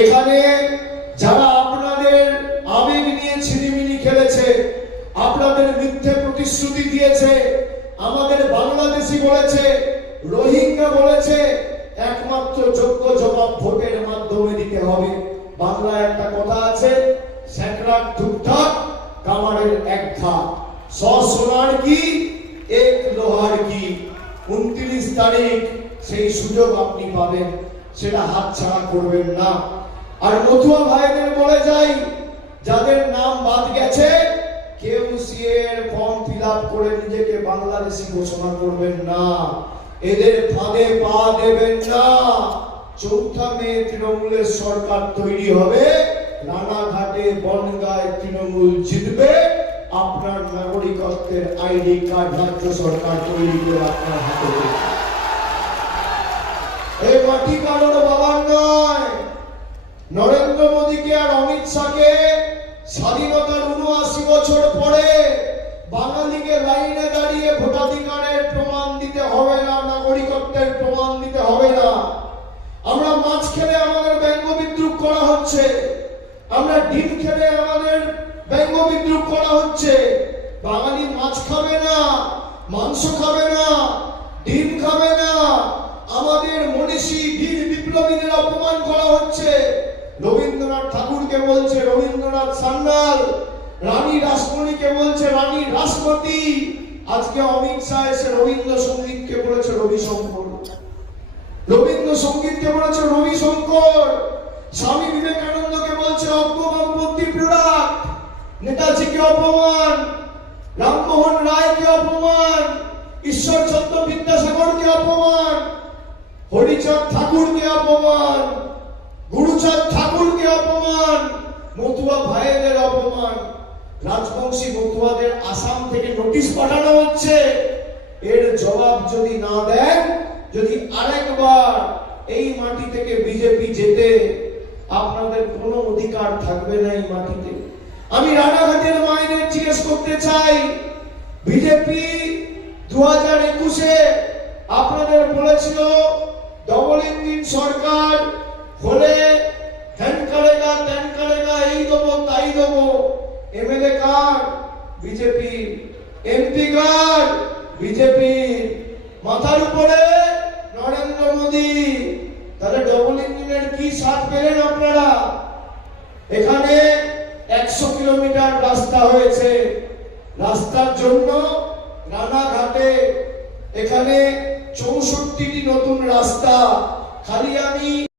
এখানে যারা আপনাদের আবেগ নিয়ে ছিনিমিনি খেলেছে, আপনাদের মিথ্যে প্রতিশ্রুতি দিয়েছে, আমাদের বাংলাদেশি বলেছে, রোহিঙ্গা বলেছে, একমাত্র যোগ্য জবাব ভোটের মাধ্যমে দিতে হবে। বাংলায় একটা কথা আছে, স্যাকরার ঠুকঠাক কামারের এক ঘা, 100 সোনার কি 1 লোহার কি। 29 তারিখ সেই সুযোগ আপনি পাবেন, সেটা হাতছাড়া করবেন না। আর মতুয়া ভাইদের বলে যাই, যাদের নাম বাদ গেছে, কেউ সিএর ফর্ম ফিল আপ করে নিজেকে বাংলাদেশি ঘোষণা করবেন না, এদের ফাঁদে পা দেবেন না। 4 মে তৃণমূলের সরকার তৈরি হবে, রানাঘাটে বনগাঁয় তৃণমূল জিতবে, আপনার নাগরিকত্বের আইডি কার্ড রাজ্য সরকার তৈরি করে আপনার হাতে দেবে। এই মাটি কারোর বাবার নয়। নরেন্দ্র মোদীকে আর অমিত শাহকে স্বাধীনতার 79 বছর পরে বাঙালিকে লাইনে দাঁড়িয়ে ভোটাধিকারের প্রমাণ দিতে হবে না, নাগরিকত্বের প্রমাণ দিতে হবে না। আমরা মাছ খেলে আমাদের ব্যঙ্গ বিদ্রুপ করা হচ্ছে, আমরা ডিম খেলে আমাদের ব্যঙ্গ বিদ্রুপ করা হচ্ছে। বাঙালি মাছ খাবে না, মাংস খাবে না, ডিম খাবে না, আমাদের মনীষী বীর বিপ্লবীদের অপমান করা হচ্ছে। রবীন্দ্রনাথ ঠাকুরকে বলছে রবীন্দ্রনাথ সান্যাল, রানী রাসমণিকে বলছে রানী রাসমতি, আজকে অমিত শাহ এসে রবীন্দ্রসঙ্গীতকে বলেছে রবিশঙ্কর, রবীন্দ্রসঙ্গীতকে বলেছে রবিশঙ্কর, স্বামী বিবেকানন্দকে বলছে অজ্ঞগম্পত্তি প্রোডাক্ট, নেতাজিকে অপমান, রামমোহন রায়কে অপমান, ঈশ্বরচন্দ্র বিদ্যাসাগরকে অপমান, হরিচাঁদ ঠাকুরকে অপমান, গুরুচাঁদ ঠাকুরকে অপমান, মতুয়া ভাইদের অপমান। রাজবংশী মতুয়াদের আসাম থেকে নোটিশ পাঠানো হচ্ছে, এর জবাব যদি না দেন, যদি আরেকবার এই মাটি থেকে বিজেপি জেতে, আপনাদের কোনো অধিকার থাকবে না এই মাটিতে। আমি রানাঘাটের মায়েদের জিজ্ঞেস করতে চাই, বিজেপি 2021-এ আপনাদের বলেছিল ডবল ইঞ্জিন সরকার হলে হ্যান করেগা ত্যান করেগা, এই দেবো তাই দেবো। এমএলএ কার? বিজেপি। এমপি কার? বিজেপি। মাথার উপরে নরেন্দ্র মোদী। তাহলে ডবল ইঞ্জিনের কি স্বাদ পেলেন আপনারা? এখানে 100 কিলোমিটার রাস্তা হয়েছে, রাস্তার জন্য রানাঘাটে এখানে 64টি নতুন রাস্তা। খালি আমি